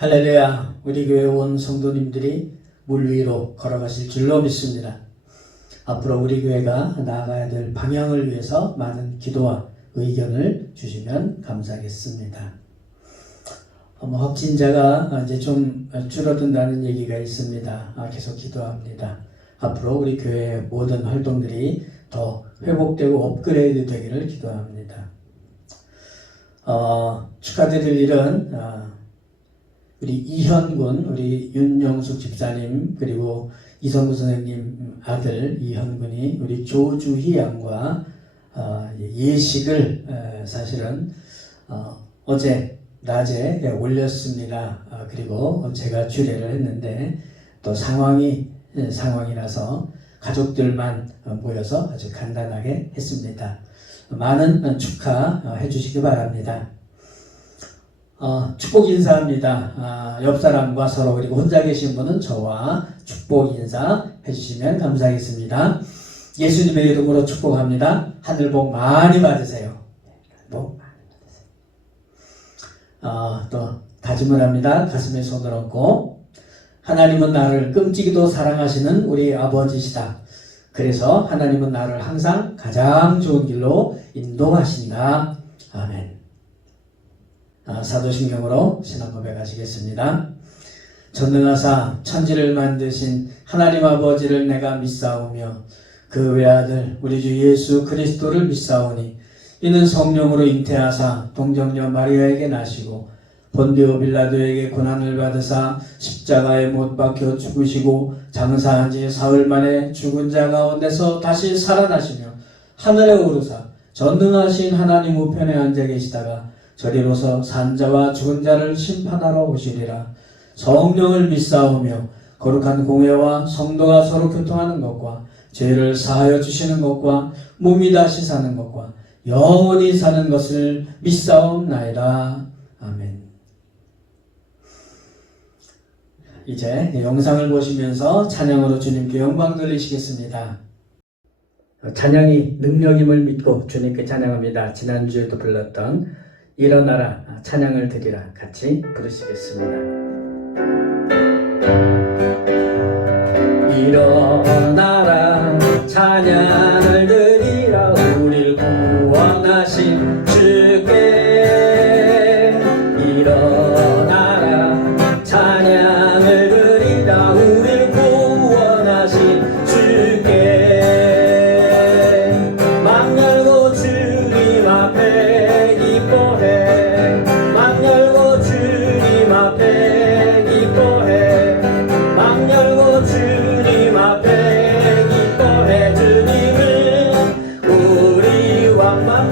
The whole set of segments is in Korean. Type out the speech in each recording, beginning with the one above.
할렐루야. 우리 교회 온 성도님들이 물 위로 걸어가실 줄로 믿습니다. 앞으로 우리 교회가 나아가야 될 방향을 위해서 많은 기도와 의견을 주시면 감사하겠습니다. 확진자가 이제 좀 줄어든다는 얘기가 있습니다. 계속 기도합니다. 앞으로 우리 교회의 모든 활동들이 더 회복되고 업그레이드 되기를 기도합니다. 축하드릴 일은 우리 이현군, 우리 윤영숙 집사님, 그리고 이성구 선생님 아들 이현군이 우리 조주희 양과 예식을 사실은 어제 낮에 올렸습니다. 그리고 제가 주례를 했는데 또 상황이라서 가족들만 모여서 아주 간단하게 했습니다. 많은 축하해 주시기 바랍니다. 축복 인사합니다. 옆 사람과 서로, 그리고 혼자 계신 분은 저와 축복 인사 해주시면 감사하겠습니다. 예수님의 이름으로 축복합니다. 하늘 복 많이 받으세요. 복 많이 받으세요. 또 다짐을 합니다. 가슴에 손을 얹고, 하나님은 나를 끔찍이도 사랑하시는 우리 아버지시다. 그래서 하나님은 나를 항상 가장 좋은 길로 인도하신다. 아멘. 사도신경으로 신앙 고백하시겠습니다. 전능하사 천지를 만드신 하나님 아버지를 내가 믿사오며 그 외아들 우리 주 예수 그리스도를 믿사오니 이는 성령으로 잉태하사 동정녀 마리아에게 나시고 본디오 빌라도에게 고난을 받으사 십자가에 못 박혀 죽으시고 장사한 지 사흘 만에 죽은 자 가운데서 다시 살아나시며 하늘에 오르사 전능하신 하나님 우편에 앉아 계시다가 저리로서 산자와 죽은 자를 심판하러 오시리라. 성령을 믿사오며 거룩한 공회와 성도가 서로 교통하는 것과 죄를 사하여 주시는 것과 몸이 다시 사는 것과 영원히 사는 것을 믿사옵나이다. 아멘. 이제 영상을 보시면서 찬양으로 주님께 영광 돌리시겠습니다. 찬양이 능력임을 믿고 주님께 찬양합니다. 지난주에도 불렀던 일어나라 찬양을 드리라 같이 부르시겠습니다. 일어나라 찬양을 드리라 우릴 구원하신 주께 일어나라 찬양을 드리라 우릴 구원하신 주께 맘 열고 주님 앞에 맘 열고 주님 앞에 기뻐해 맘 열고 주님 앞에 기뻐해 주님은 우리 왕 맘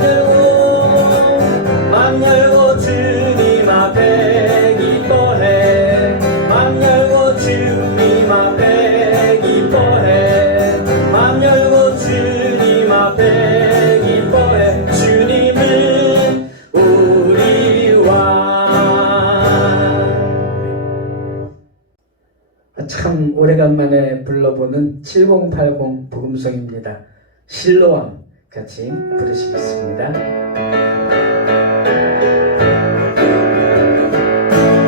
열고 주님 앞에 기뻐해 맘 열고 주님 앞에 기뻐해 맘 열고 주님 앞에 기뻐해 주님은 참 오래간만에 불러보는 7080 복음송입니다. 실로암 같이 부르시겠습니다.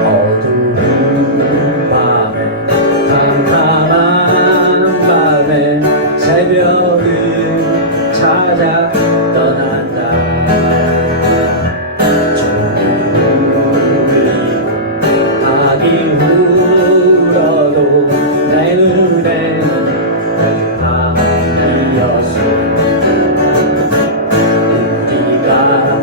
어두운 밤에 캄캄한 밤에 새벽을 찾아 떠난다. 아기 내 눈에 밤이었어 우리가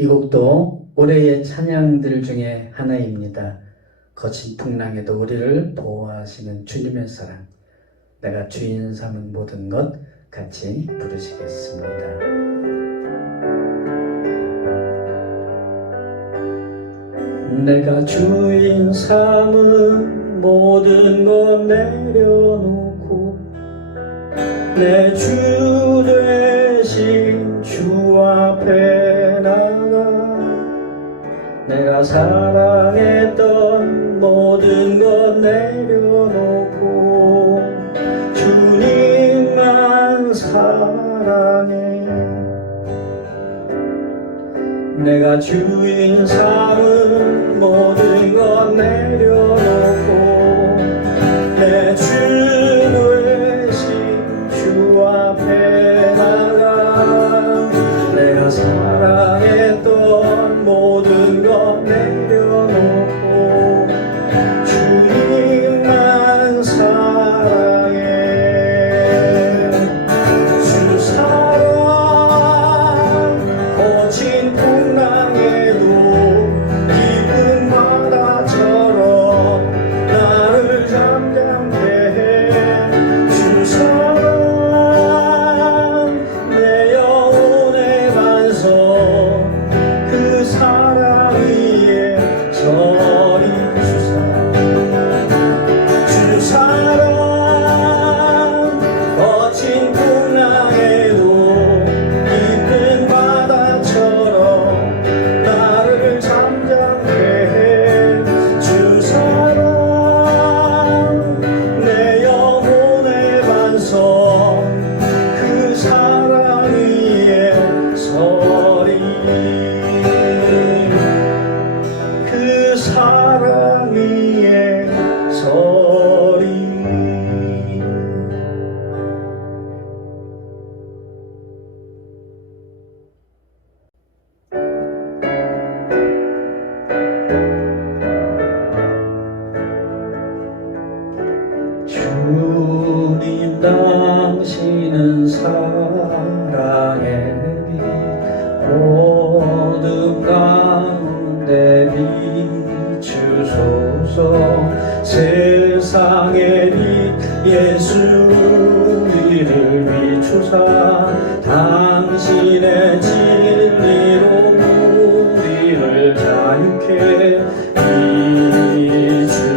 이 곡도 올해의 찬양들 중에 하나입니다. 거친 풍랑에도 우리를 보호하시는 주님의 사랑, 내가 주인 삼은 모든 것 같이 부르시겠습니다. 내가 주인 삼은 모든 것 내려놓고 내 주 되신 주 앞에 나가 내가 사랑했던 모든 것 내려놓고 주님만 사랑해. 내가 주인 삼은 모든 것 내려놓고 내 주 되신 주 앞에 나가 내가 사랑했던 모든 것 내려놓고 주님만 사랑해. 주 사랑 거친 풍랑에도 깊은 바다처럼 나를 잠잠케 해. 주 사랑 내 영혼의 반석 그 사랑 위에 서리. 주 사랑 거친 풍랑에도 깊은 바다처럼 나를 잠잠케 해. 주 사랑 내 영혼의 반석 그 사랑 위에 서리. 그 사랑 위에 서리. 주님 당신은 사랑의 빛 어둠 가운데 비추소서. 세상의 빛 예수 우리를 비추사 당신의 진리로 우리를 자유케 비추소서.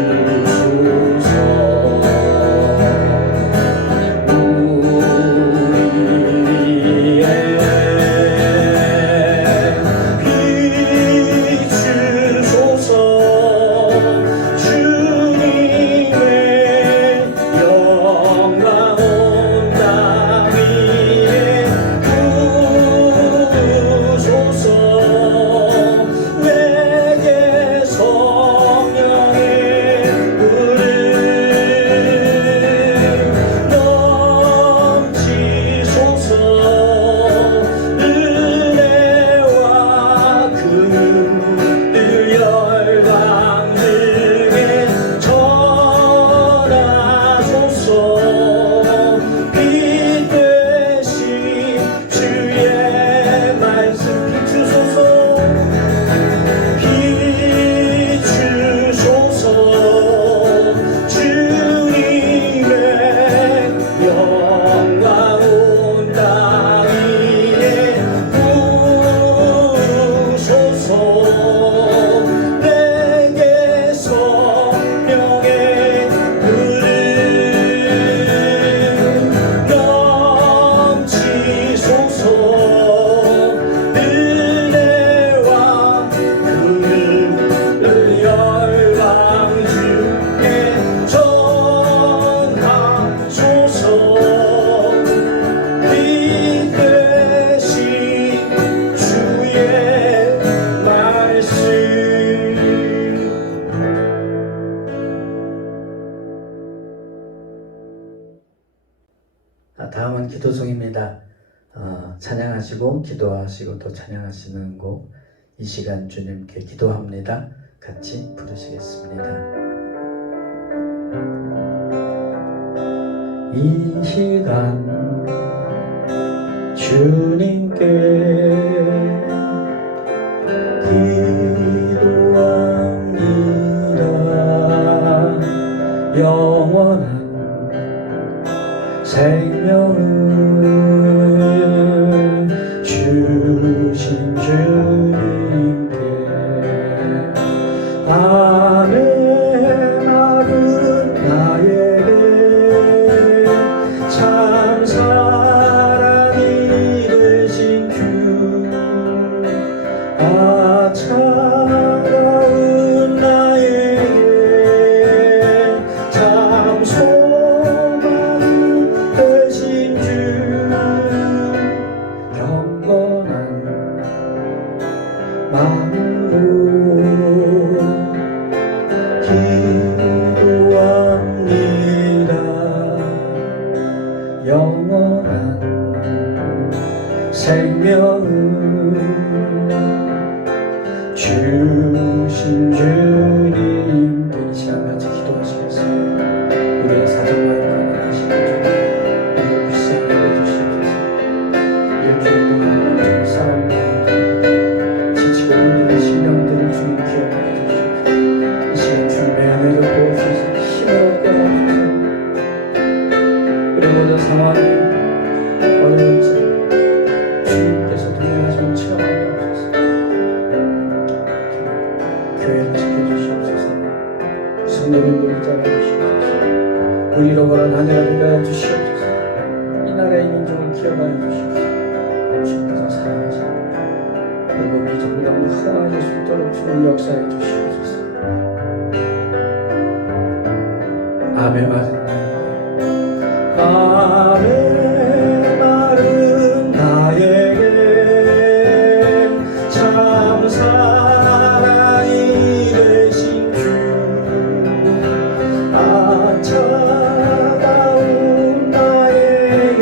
다음은 기도송입니다. 찬양하시고 기도하시고 또 찬양하시는 곡 이 시간 주님께 기도합니다. 같이 부르시겠습니다. 이 시간 주님께 주신 주님께 아멘. 마른 나에게 참 사랑이 되신 주, 차가운 나에게 참 소망이 되신 주, 경건한 마음으로 기도합니다. 영원한 생명을 주신 주님께 이 시간 같이 기도하시겠습니다. 우리의 사정과 가난하신 주, 우리를 불쌍히 여겨주시옵소서. 일주일 동안 저희 사랑과 지치고 힘든 심령들을 주님 기억하여 주시옵소서. 이 시간 주님의 은혜를 부어주셔서 힘을 얻게 하옵소서. 우리 모든 상황이 어려울지 주님께서 동행하시는 체험하게 하옵소서. 교회를 지켜주시옵소서. 성도님들을 따라주시옵소서. 우리로 걸은 한 해가 되게 하여 주시옵소서. 이 나라의 민족을 기억하여 주시옵소서. 주님께서 사랑하십니다. 그리고 이 정당을 하나할 수 있도록 주님 역사해 주시옵소서. 아멘. 맞은 아멘. 마른 나에게 참 사랑이 되신 주, 차가운 나에게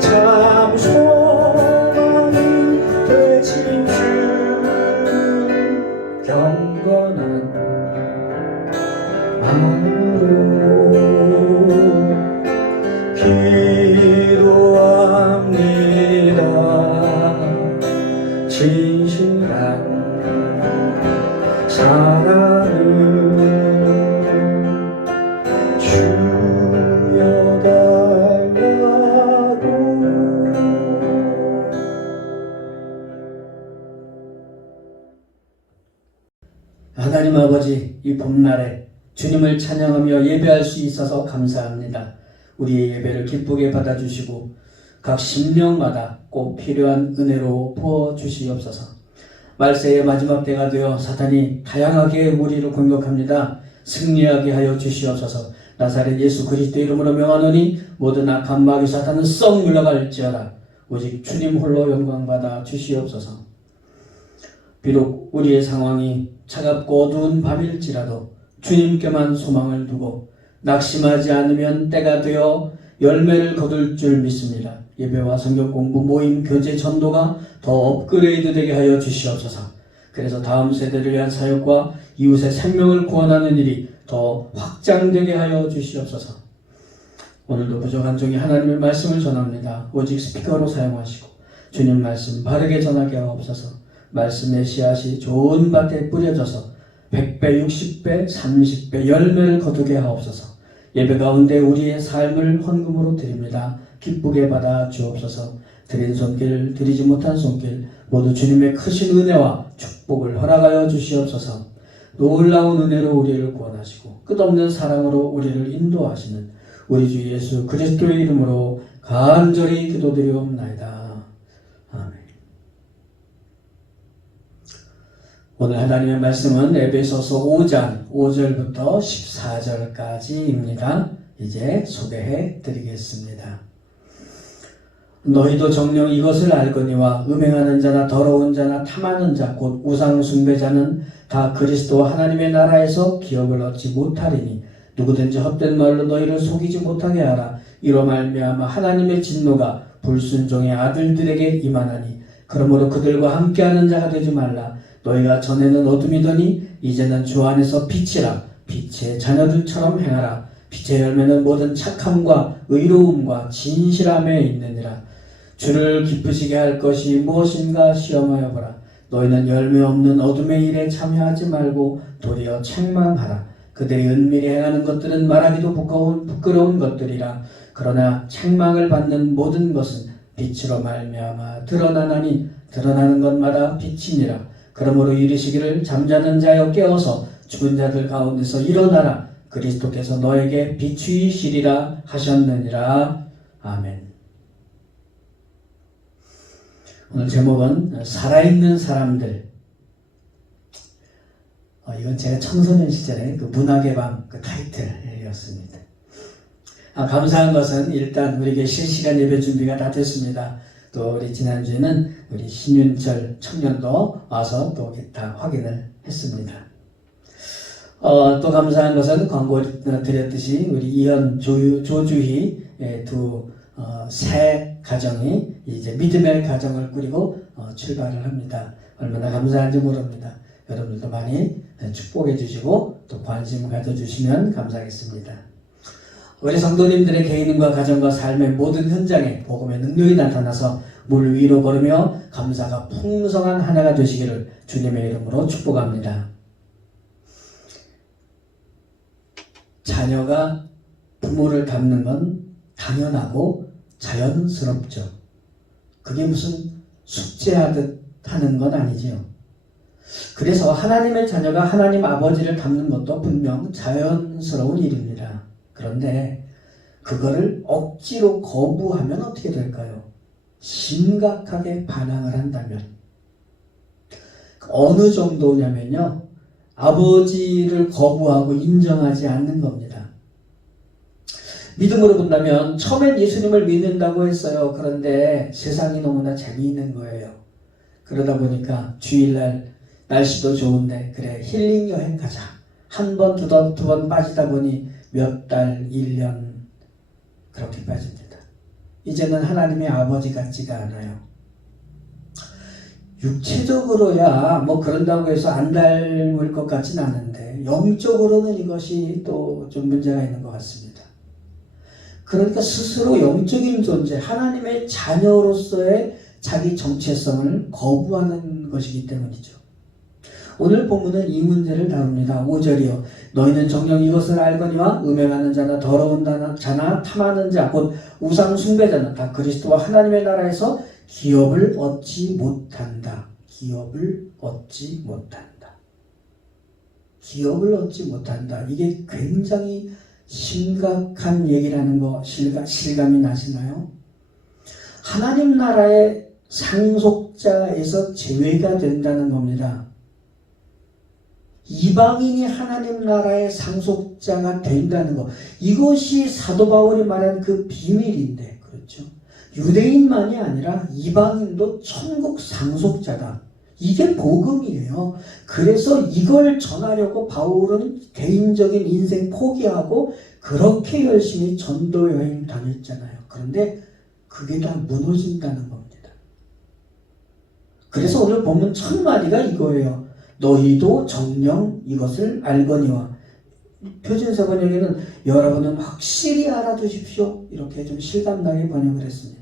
참 소망이 되신 주, 경건한 마음으로 기도합니다. 진실한 사랑을 주여달라고. 하나님 아버지, 이 봄날에 주님을 찬양하며 예배할 수 있어서 감사합니다. 우리의 예배를 기쁘게 받아주시고 각 심령마다 꼭 필요한 은혜로 부어주시옵소서. 말세의 마지막 때가 되어 사탄이 다양하게 우리를 공격합니다. 승리하게 하여 주시옵소서. 나사렛 예수 그리스도 이름으로 명하노니 모든 악한 마귀 사탄은 썩 물러갈지어다. 오직 주님 홀로 영광받아 주시옵소서. 비록 우리의 상황이 차갑고 어두운 밤일지라도 주님께만 소망을 두고 낙심하지 않으면 때가 되어 열매를 거둘 줄 믿습니다. 예배와 성경 공부, 모임, 교제, 전도가 더 업그레이드 되게 하여 주시옵소서. 그래서 다음 세대를 위한 사역과 이웃의 생명을 구원하는 일이 더 확장되게 하여 주시옵소서. 오늘도 부족한 종이 하나님의 말씀을 전합니다. 오직 스피커로 사용하시고 주님 말씀 바르게 전하게 하옵소서. 말씀의 씨앗이 좋은 밭에 뿌려져서 100배, 60배, 30배 열매를 거두게 하옵소서. 예배 가운데 우리의 삶을 헌금으로 드립니다. 기쁘게 받아 주옵소서. 드린 손길, 드리지 못한 손길 모두 주님의 크신 은혜와 축복을 허락하여 주시옵소서. 놀라운 은혜로 우리를 구원하시고 끝없는 사랑으로 우리를 인도하시는 우리 주 예수 그리스도의 이름으로 간절히 기도드리옵나이다. 아멘. 오늘 하나님의 말씀은 에베소서 5장 5절부터 14절까지입니다. 이제 소개해 드리겠습니다. 너희도 정녕 이것을 알거니와 음행하는 자나 더러운 자나 탐하는 자 곧 우상 숭배자는 다 그리스도 하나님의 나라에서 기업을 얻지 못하리니 누구든지 헛된 말로 너희를 속이지 못하게 하라. 이로 말미암아 하나님의 진노가 불순종의 아들들에게 임하나니 그러므로 그들과 함께하는 자가 되지 말라. 너희가 전에는 어둠이더니 이제는 주 안에서 빛이라. 빛의 자녀들처럼 행하라. 빛의 열매는 모든 착함과 의로움과 진실함에 있느니라. 주를 기쁘시게 할 것이 무엇인가 시험하여 보라. 너희는 열매 없는 어둠의 일에 참여하지 말고 도리어 책망하라. 그들이 은밀히 행하는 것들은 말하기도 부끄러운 것들이라. 그러나 책망을 받는 모든 것은 빛으로 말미암아 드러나나니 드러나는 것마다 빛이니라. 그러므로 이르시기를 잠자는 자여 깨어서 죽은 자들 가운데서 일어나라. 그리스도께서 너에게 비추이시리라 하셨느니라. 아멘. 오늘 제목은 살아있는 사람들. 이건 제가 청소년 시절에 그 문학의 밤 그 타이틀이었습니다. 감사한 것은 일단 우리에게 실시간 예배 준비가 다 됐습니다. 또 우리 지난주에는 우리 신윤철 청년도 와서 또 다 확인을 했습니다. 또 감사한 것은 광고 드렸듯이 우리 이현 조주희 두 새 가정이 이제 믿음의 가정을 꾸리고 출발을 합니다. 얼마나 감사한지 모릅니다. 여러분들도 많이 축복해 주시고 또 관심 가져주시면 감사하겠습니다. 우리 성도님들의 개인과 가정과 삶의 모든 현장에 복음의 능력이 나타나서 물 위로 걸으며 감사가 풍성한 한 해가 되시기를 주님의 이름으로 축복합니다. 자녀가 부모를 닮는 건 당연하고 자연스럽죠. 그게 무슨 숙제하듯 하는 건 아니지요. 그래서 하나님의 자녀가 하나님 아버지를 닮는 것도 분명 자연스러운 일입니다. 그런데 그거를 억지로 거부하면 어떻게 될까요? 심각하게 반항을 한다면 어느 정도냐면요, 아버지를 거부하고 인정하지 않는 겁니다. 믿음으로 본다면 처음엔 예수님을 믿는다고 했어요. 그런데 세상이 너무나 재미있는 거예요. 그러다 보니까 주일날 날씨도 좋은데 그래 힐링 여행 가자. 한 번, 두 번 빠지다 보니 몇 달, 1년 그렇게 빠집니다. 이제는 하나님의 아버지 같지가 않아요. 육체적으로야 뭐 그런다고 해서 안 닮을 것 같진 않은데 영적으로는 이것이 또 좀 문제가 있는 것 같습니다. 그러니까 스스로 영적인 존재, 하나님의 자녀로서의 자기 정체성을 거부하는 것이기 때문이죠. 오늘 본문은 이 문제를 다룹니다. 5절이요. 너희는 정녕 이것을 알거니와 음행하는 자나 더러운 자나 탐하는 자 곧 우상 숭배자는 다 그리스도와 하나님의 나라에서 기업을 얻지 못한다. 기업을 얻지 못한다. 기업을 얻지 못한다. 이게 굉장히 심각한 얘기라는 거 실감이 나시나요? 하나님 나라의 상속자에서 제외가 된다는 겁니다. 이방인이 하나님 나라의 상속자가 된다는 것, 이것이 사도 바울이 말한 그 비밀인데, 그렇죠? 유대인만이 아니라 이방인도 천국 상속자다. 이게 복음이에요. 그래서 이걸 전하려고 바울은 개인적인 인생 포기하고 그렇게 열심히 전도 여행 다녔잖아요. 그런데 그게 다 무너진다는 겁니다. 그래서 오늘 보면 첫 마디가 이거예요. 너희도 정녕 이것을 알거니와. 표준세 번역에는 여러분은 확실히 알아두십시오. 이렇게 좀 실감나게 번역을 했습니다.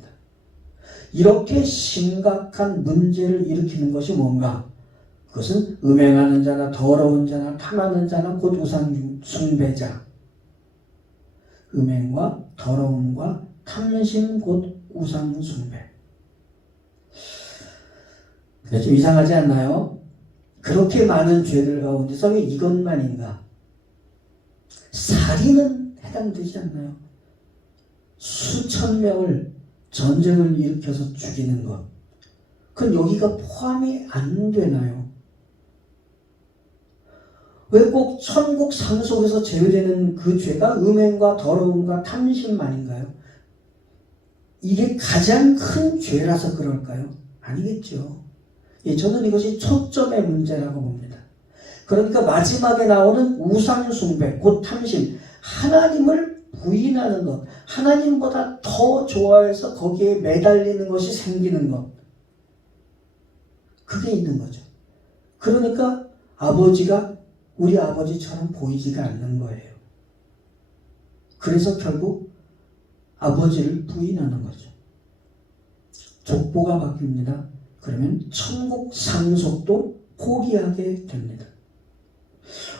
이렇게 심각한 문제를 일으키는 것이 뭔가? 그것은 음행하는 자나 더러운 자나 탐하는 자나 곧 우상 숭배자. 음행과 더러움과 탐심 곧 우상 숭배. 근데 좀 이상하지 않나요? 그렇게 많은 죄들 가운데서 왜 이것만인가? 살인은 해당되지 않나요? 수천 명을 전쟁을 일으켜서 죽이는 것. 그건 여기가 포함이 안 되나요? 왜 꼭 천국 상속에서 제외되는 그 죄가 음행과 더러움과 탐심만인가요? 이게 가장 큰 죄라서 그럴까요? 아니겠죠. 저는 이것이 초점의 문제라고 봅니다. 그러니까 마지막에 나오는 우상 숭배, 곧 탐심, 하나님을 부인하는 것, 하나님보다 더 좋아해서 거기에 매달리는 것이 생기는 것, 그게 있는 거죠. 그러니까 아버지가 우리 아버지처럼 보이지가 않는 거예요. 그래서 결국 아버지를 부인하는 거죠. 족보가 바뀝니다. 그러면 천국 상속도 포기하게 됩니다.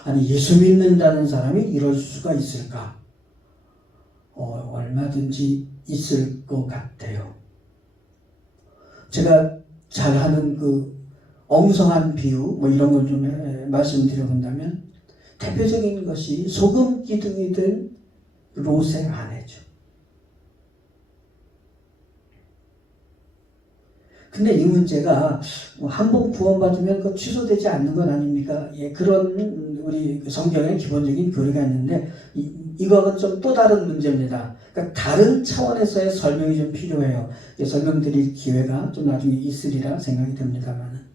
아니, 예수 믿는다는 사람이 이럴 수가 있을까? 얼마든지 있을 것 같아요. 제가 잘하는 그 엉성한 비유 뭐 이런 걸 좀 말씀드려 본다면 대표적인 것이 소금 기둥이 된 롯의 아내죠. 근데 이 문제가 한 번 구원받으면 그 취소되지 않는 건 아닙니까? 예, 그런 우리 성경의 기본적인 교리가 있는데 이거는 좀 또 다른 문제입니다. 그러니까 다른 차원에서의 설명이 좀 필요해요. 설명드릴 기회가 좀 나중에 있으리라 생각이 됩니다만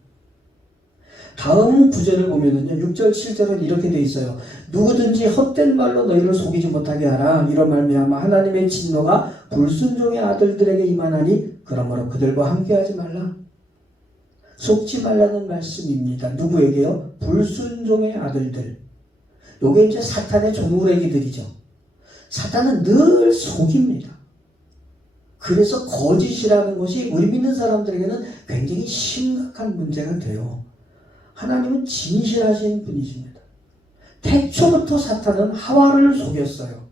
다음 구절을 보면은요, 6절, 7절은 이렇게 돼 있어요. 누구든지 헛된 말로 너희를 속이지 못하게 하라. 이런 말미암아 하나님의 진노가 불순종의 아들들에게 임하나니 그러므로 그들과 함께하지 말라. 속지 말라는 말씀입니다. 누구에게요? 불순종의 아들들. 요게 이제 사탄의 조무래기들이죠. 사탄은 늘 속입니다. 그래서 거짓이라는 것이 우리 믿는 사람들에게는 굉장히 심각한 문제가 돼요. 하나님은 진실하신 분이십니다. 태초부터 사탄은 하와를 속였어요.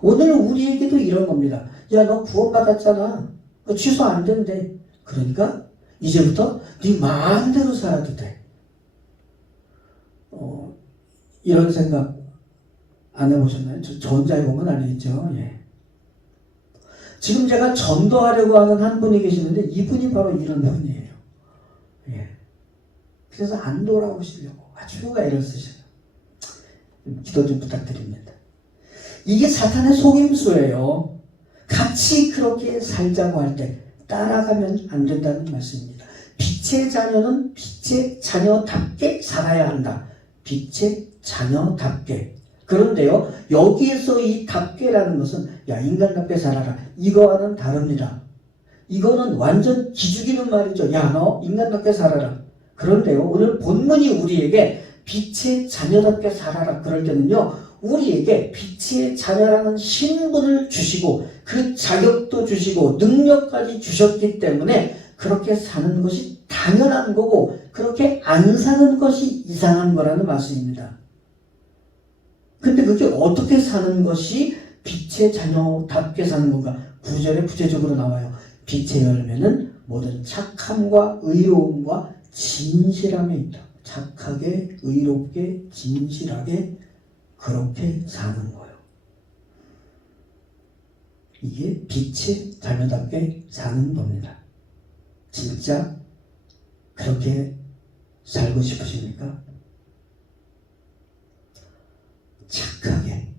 오늘 우리에게도 이런 겁니다. 야, 너 구원받았잖아. 취소 안 된대. 그러니까 이제부터 네 마음대로 살아도 돼. 이런 생각 안 해보셨나요? 전자에 보면 알겠죠. 예. 지금 제가 전도하려고 하는 한 분이 계시는데 이분이 바로 이런 분이에요. 예. 그래서 안 돌아오시려고 아주 애를 쓰셔요. 기도 좀 부탁드립니다. 이게 사탄의 속임수예요. 같이 그렇게 살자고 할 때 따라가면 안 된다는 말씀입니다. 빛의 자녀는 빛의 자녀답게 살아야 한다. 빛의 자녀답게. 그런데요, 여기에서 이 답게라는 것은 야, 인간답게 살아라. 이거와는 다릅니다. 이거는 완전 기죽이는 말이죠. 야, 너 인간답게 살아라. 그런데요, 오늘 본문이 우리에게 빛의 자녀답게 살아라. 그럴 때는요, 우리에게 빛의 자녀라는 신분을 주시고 그 자격도 주시고 능력까지 주셨기 때문에 그렇게 사는 것이 당연한 거고 그렇게 안 사는 것이 이상한 거라는 말씀입니다. 근데 그게 어떻게 사는 것이 빛의 자녀답게 사는 건가? 9절에 구체적으로 나와요. 빛의 열매는 모든 착함과 의로움과 진실함에 있다. 착하게, 의롭게, 진실하게 그렇게 사는 거예요. 이게 빛의 자녀답게 사는 겁니다. 진짜 그렇게 살고 싶으십니까? 착하게,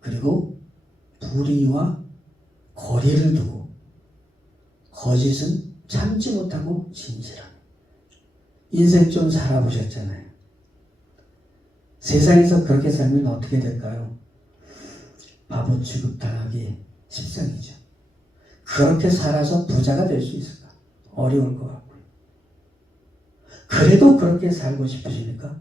그리고 불의와 거리를 두고 거짓은 참지 못하고 진실하게. 인생 좀 살아보셨잖아요. 세상에서 그렇게 살면 어떻게 될까요? 바보 취급당하기 십상이죠. 그렇게 살아서 부자가 될 수 있을까? 어려울 것 같고요. 그래도 그렇게 살고 싶으십니까?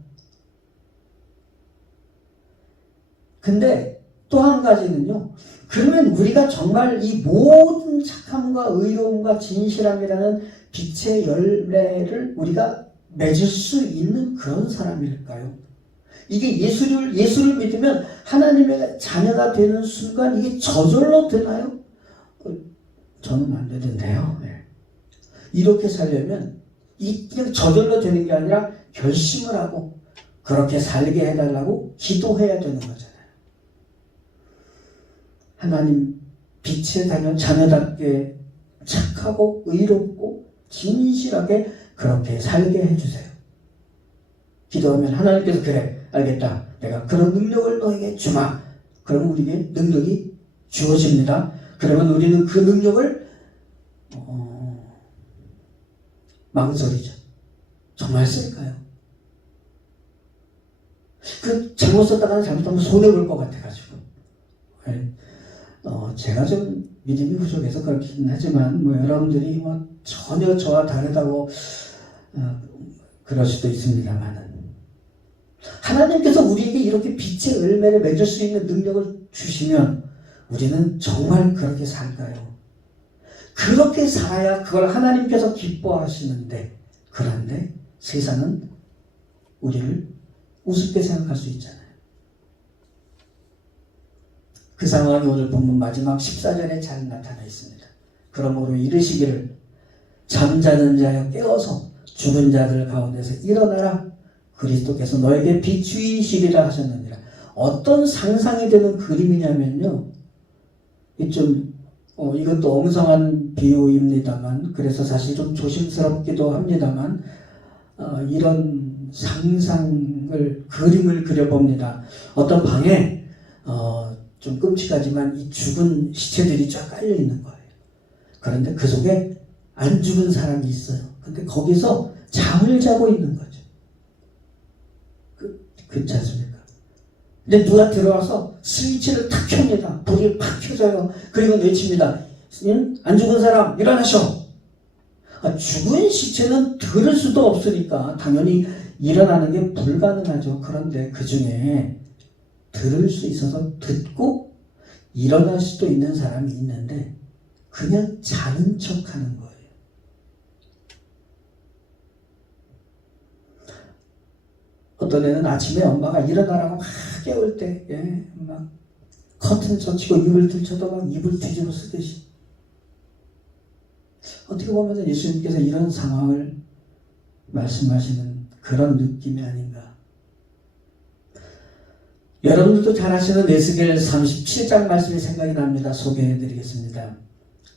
근데 또 한 가지는요. 그러면 우리가 정말 이 모든 착함과 의로움과 진실함이라는 빛의 열매를 우리가 맺을 수 있는 그런 사람일까요? 이게 예수를 믿으면 하나님의 자녀가 되는 순간 이게 저절로 되나요? 저는 안 되던데요. 네. 이렇게 살려면 그냥 저절로 되는 게 아니라 결심을 하고 그렇게 살게 해달라고 기도해야 되는 거잖아요. 하나님 빛의 자녀답게 착하고 의롭고 진실하게 그렇게 살게 해주세요. 기도하면 하나님께서 그래 알겠다. 내가 그런 능력을 너에게 주마. 그러면 우리에게 능력이 주어집니다. 그러면 우리는 그 능력을 망설이죠. 정말 쓸까요? 그 잘못 썼다가 잘못하면 손해볼 것 같아가지고. 제가 좀 믿음이 부족해서 그렇긴 하지만 여러분들이 전혀 저와 다르다고 그럴 수도 있습니다만은 하나님께서 우리에게 이렇게 빛의 열매를 맺을 수 있는 능력을 주시면 우리는 정말 그렇게 살까요? 그렇게 살아야 그걸 하나님께서 기뻐하시는데 그런데 세상은 우리를 우습게 생각할 수 있잖아요. 그 상황이 오늘 본문 마지막 14절에 잘 나타나 있습니다. 그러므로 이르시기를 잠자는 자여 깨어서 죽은 자들 가운데서 일어나라. 그리스도께서 너에게 비추이시리라 하셨느니라. 어떤 상상이 되는 그림이냐면요. 이것도 엉성한 비유입니다만, 그래서 사실 좀 조심스럽기도 합니다만, 이런 그림을 그려봅니다. 어떤 방에, 좀 끔찍하지만 이 죽은 시체들이 쫙 깔려 있는 거예요. 그런데 그 속에 안 죽은 사람이 있어요. 근데 거기서 잠을 자고 있는 거죠. 그렇지 않습니까? 근데 누가 들어와서 스위치를 탁 켭니다. 불이 팍 켜져요. 그리고 외칩니다. 안 죽은 사람 일어나셔. 죽은 시체는 들을 수도 없으니까 당연히 일어나는 게 불가능하죠. 그런데 그 중에 들을 수 있어서 듣고 일어날 수도 있는 사람이 있는데 그냥 자는 척 하는 거예요. 어떤 애는 아침에 엄마가 일어나라고 막 깨울 때, 막 커튼 젖히고 입을 들쳐도 막 입을 뒤집어 쓰듯이. 어떻게 보면 예수님께서 이런 상황을 말씀하시는 그런 느낌이 아닌가. 여러분들도 잘 아시는 에스겔 37장 말씀이 생각이 납니다. 소개해드리겠습니다.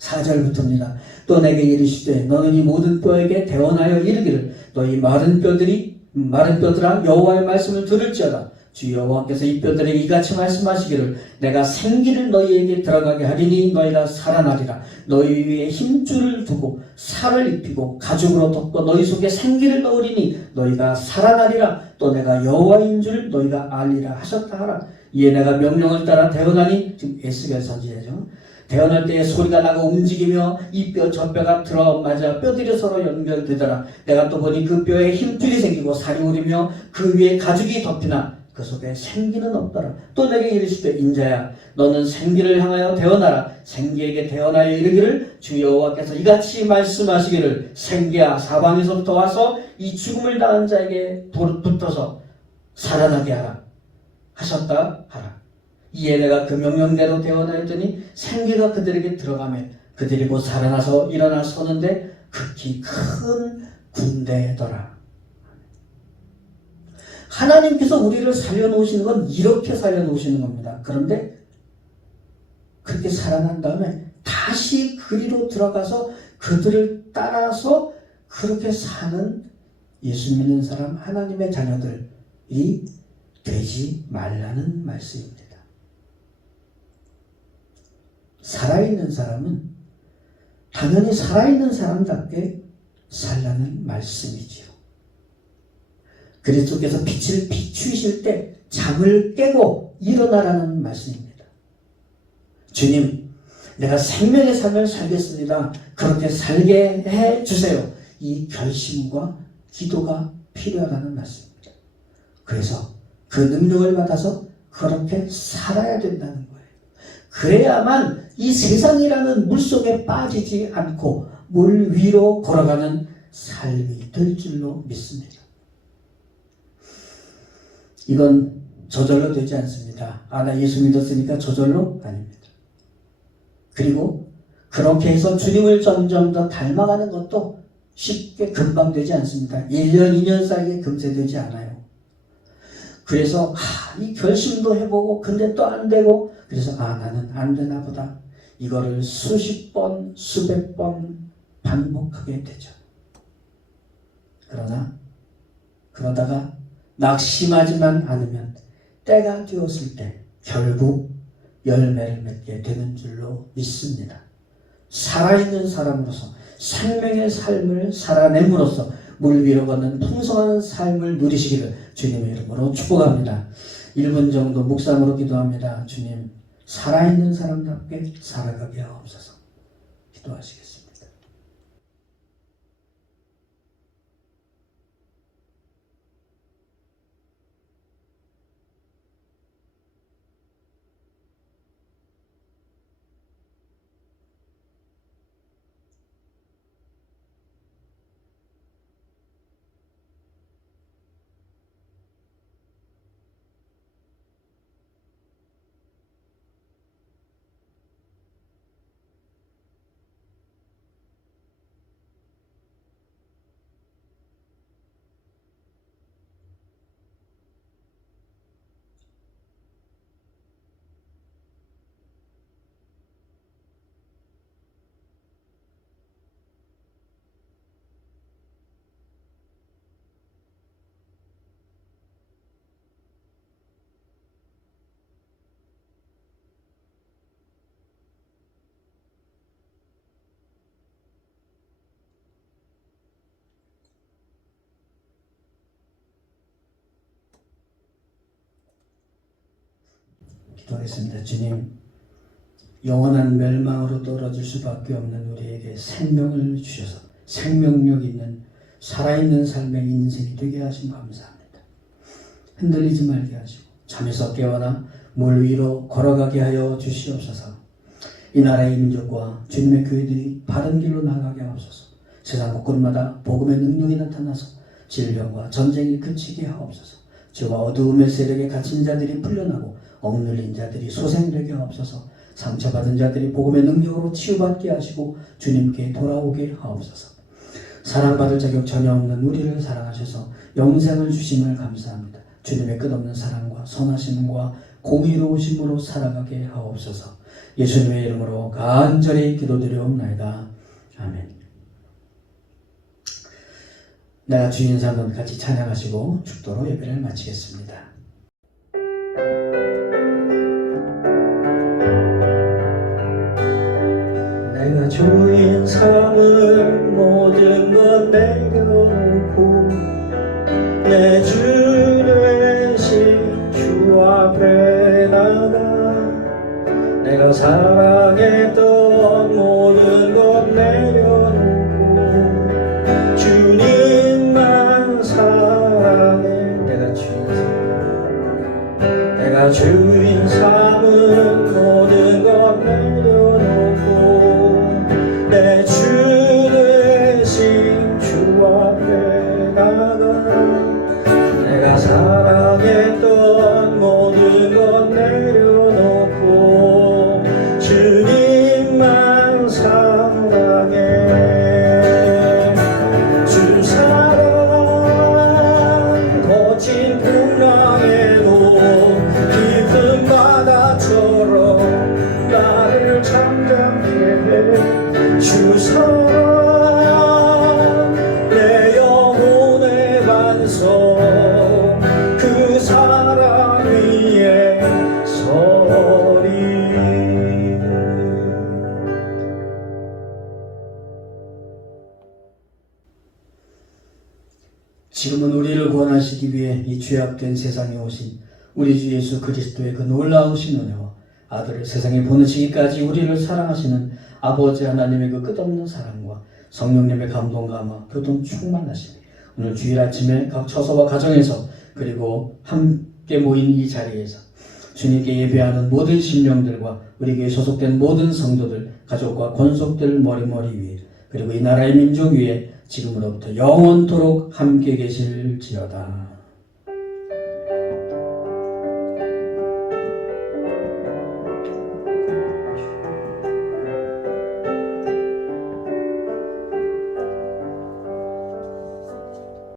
4절부터입니다. 또 내게 이르시되 너는 이 모든 뼈에게 대언하여 이르기를 너희 마른 뼈들아 여호와의 말씀을 들을지어다. 주 여호와께서 이 뼈들에게 이같이 말씀하시기를 내가 생기를 너희에게 들어가게 하리니 너희가 살아나리라. 너희 위에 힘줄을 두고 살을 입히고 가죽으로 덮고 너희 속에 생기를 넣으리니 너희가 살아나리라. 또 내가 여호와인 줄 너희가 알리라 하셨다 하라. 이에 내가 명령을 따라 대언하니, 지금 에스겔 선지자죠. 대언할 때에 소리가 나고 움직이며 이 뼈 저 뼈가 들어맞아 뼈들이 서로 연결되더라. 내가 또 보니 그 뼈에 힘줄이 생기고 살이 우리며 그 위에 가죽이 덮이나 그 속에 생기는 없더라. 또 내게 이르시되 인자야 너는 생기를 향하여 대언하라. 생기에게 대언하여 이르기를 주 여호와께서 이같이 말씀하시기를 생기야 사방에서부터 와서 이 죽음을 당한 자에게 붙어서 살아나게 하라 하셨다 하라. 이에 내가 그 명령대로 대언하였더니 생기가 그들에게 들어가매 그들이 곧 살아나서 일어나 서는데 극히 큰 군대더라. 하나님께서 우리를 살려놓으시는 건 이렇게 살려놓으시는 겁니다. 그런데 그렇게 살아난 다음에 다시 그리로 들어가서 그들을 따라서 그렇게 사는 예수 믿는 사람, 하나님의 자녀들이 되지 말라는 말씀입니다. 살아있는 사람은 당연히 살아있는 사람답게 살라는 말씀이지요. 그리스도께서 빛을 비추실 때 잠을 깨고 일어나라는 말씀입니다. 주님, 내가 생명의 삶을 살겠습니다. 그렇게 살게 해주세요. 이 결심과 기도가 필요하다는 말씀입니다. 그래서 그 능력을 받아서 그렇게 살아야 된다는 거예요. 그래야만 이 세상이라는 물속에 빠지지 않고 물 위로 걸어가는 삶이 될 줄로 믿습니다. 이건 저절로 되지 않습니다. 나 예수 믿었으니까 저절로 아닙니다. 그리고 그렇게 해서 주님을 점점 더 닮아가는 것도 쉽게 금방 되지 않습니다. 1년, 2년 사이에 금세 되지 않아요. 그래서 이 결심도 해보고 근데 또 안 되고 그래서 나는 안 되나 보다. 이거를 수십 번, 수백 번 반복하게 되죠. 그러다가 낙심하지만 않으면 때가 되었을 때 결국 열매를 맺게 되는 줄로 믿습니다. 살아있는 사람으로서 생명의 삶을 살아냄으로써 물 위로 걷는 풍성한 삶을 누리시기를 주님의 이름으로 축복합니다. 1분 정도 묵상으로 기도합니다. 주님, 살아있는 사람답게 살아가게 하옵소서. 기도하시겠습니다. 기도하겠습니다. 주님, 영원한 멸망으로 떨어질 수밖에 없는 우리에게 생명을 주셔서 생명력 있는 살아있는 삶의 인생이 되게 하신 감사합니다. 흔들리지 말게 하시고 잠에서 깨어나 물 위로 걸어가게 하여 주시옵소서. 이 나라의 민족과 주님의 교회들이 바른 길로 나가게 하옵소서. 세상 곳곳마다 복음의 능력이 나타나서 질병과 전쟁이 그치게 하옵소서. 주와 어두움의 세력에 갇힌 자들이 풀려나고 억눌린 자들이 소생되게 하옵소서. 상처받은 자들이 복음의 능력으로 치유받게 하시고 주님께 돌아오게 하옵소서. 사랑받을 자격 전혀 없는 우리를 사랑하셔서 영생을 주심을 감사합니다. 주님의 끝없는 사랑과 선하심과 공의로우심으로 살아가게 하옵소서. 예수님의 이름으로 간절히 기도드리옵나이다. 아멘. 내가 주인 삼은 같이 찬양하시고 축도로 예배를 마치겠습니다. 내가 주인 삼은 모든 것 내려놓고 내 주 되신 주 앞에 나가 내가 사랑했던 모든 것 내려놓고 주님만 사랑해. 내가 주인 삼은 모든 것 내려놓고 내 주 되신 주 앞에 나가 내가 사랑했던 모든 것 내려놓고 주님만 사랑해. 주 사랑 거친 풍랑에도 깊은 바다처럼 나를 잠잠케 해. 주 사랑 내 영혼의 반석 그 사랑 위에 서리. 지금은 우리를 구원하시기 위해 이 죄악된 세상에 오신 우리 주 예수 그리스도의 그 놀라우신 은혜와 아들을 세상에 보내시기까지 우리를 사랑하시는 아버지 하나님의 그 끝없는 사랑과 성령님의 감동과 아마 교통 충만하심이 오늘 주일 아침에 각 처소와 가정에서 그리고 함께 모인 이 자리에서 주님께 예배하는 모든 심령들과 우리 교회에 소속된 모든 성도들, 가족과 권속들 머리머리 위에 그리고 이 나라의 민족 위에 지금으로부터 영원토록 함께 계실지어다.